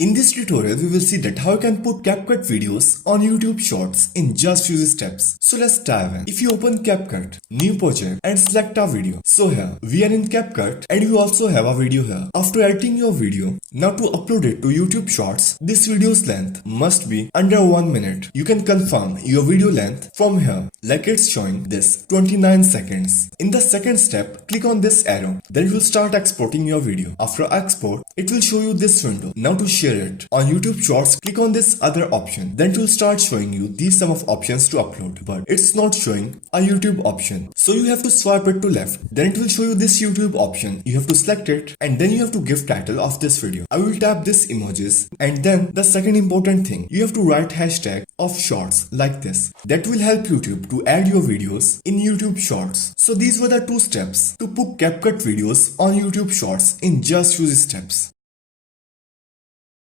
In this tutorial, we will see that how you can put Capcut videos on YouTube Shorts in just few steps. So let's dive in. If you open Capcut, new project and select a video. So here, we are in Capcut and we also have a video here. After editing your video, now to upload it to YouTube Shorts, this video's length must be under 1 minute. You can confirm your video length from here, like it's showing this 29 seconds. In the second step, click on this arrow. Then it will start exporting your video. After export, it will show you this window. Now to share it on YouTube Shorts, click on this other option. Then it will start showing you these sum of options to upload, but it's not showing a YouTube option. So you have to swipe it to left. Then it will show you this YouTube option. You have to select it and then you have to give title of this video. I will tap this emojis and then the second important thing, you have to write hashtag of shorts like this. That will help YouTube to add your videos in YouTube Shorts. So these were the two steps to put Capcut videos on YouTube Shorts in just few steps.